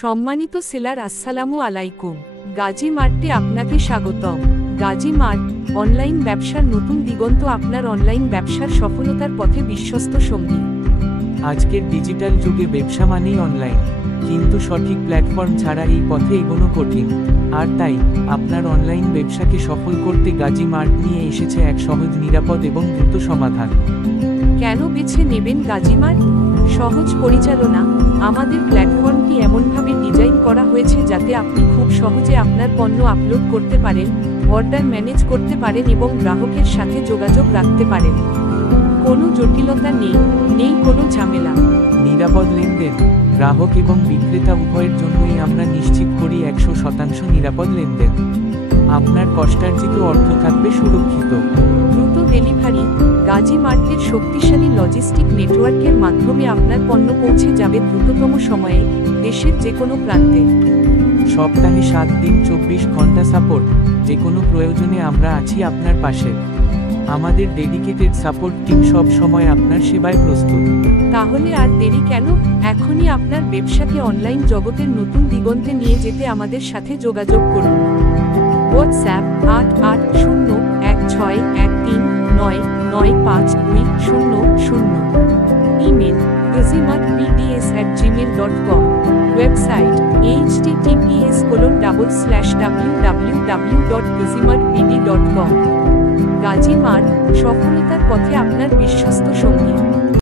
সম্মানিত সেলার, আসসালামু আলাইকুম। গাজী মার্টে আপনাকে স্বাগতম। গাজী মার্ট অনলাইন ব্যবসার নতুন দিগন্ত, আপনার অনলাইন ব্যবসার সফলতার পথে বিশ্বস্ত সঙ্গী। আজকের ডিজিটাল যুগে ব্যবসা মানেই অনলাইন, কিন্তু সঠিক প্ল্যাটফর্ম ছাড়া এই পথে এগোনো কঠিন। আর তাই আপনার অনলাইন ব্যবসাকে সফল করতে গাজী মার্ট নিয়ে এসেছে এক সহজ, নিরাপদ এবং দ্রুত সমাধান। কেন বেছে নেবেন গাজী মার্ট? সহজ পরিচালনা। আমাদের প্ল্যাটফর্মটি এমনভাবে ডিজাইন করা হয়েছে যাতে আপনি খুব সহজে আপনার পণ্য আপলোড করতে পারেন, অর্ডার ম্যানেজ করতে পারেন এবং গ্রাহকের সাথে যোগাযোগ রাখতে পারেন। কোনো জটিলতা নেই কোনো ঝামেলা। নিরাপদ লেনদেন। গ্রাহক এবং বিক্রেতা উভয়ের জন্যই আমরা নিশ্চিত করি 100% নিরাপদ লেনদেন। আপনার কষ্টার্জিত অর্থ থাকবে সুরক্ষিত। দ্রুত ডেলিভারি। গাজী মার্টের শক্তিশালী লজিস্টিক নেটওয়ার্কের মাধ্যমে আপনার পণ্য পৌঁছে যাবে দ্রুততম সময়ে, দেশের যে কোনো প্রান্তে। সপ্তাহে 7 দিন 24 ঘন্টা সাপোর্ট। যে কোনো প্রয়োজনে আমরা আছি আপনার পাশে। আমাদের ডেডিকেটেড সাপোর্ট টিম সব সময় আপনার সেবায় প্রস্তুত। তাহলে আর দেরি কেন? এখনই আপনার ব্যবসাকে অনলাইন জগতের নতুন দিগন্তে নিয়ে যেতে আমাদের সাথে যোগাযোগ করুন। WhatsApp 880131995200। Email gazimart@gmail.com। Website https://www.gazimartbd.com। Gazi mart সফলতার পথে আপনার বিশ্বস্ত সঙ্গী।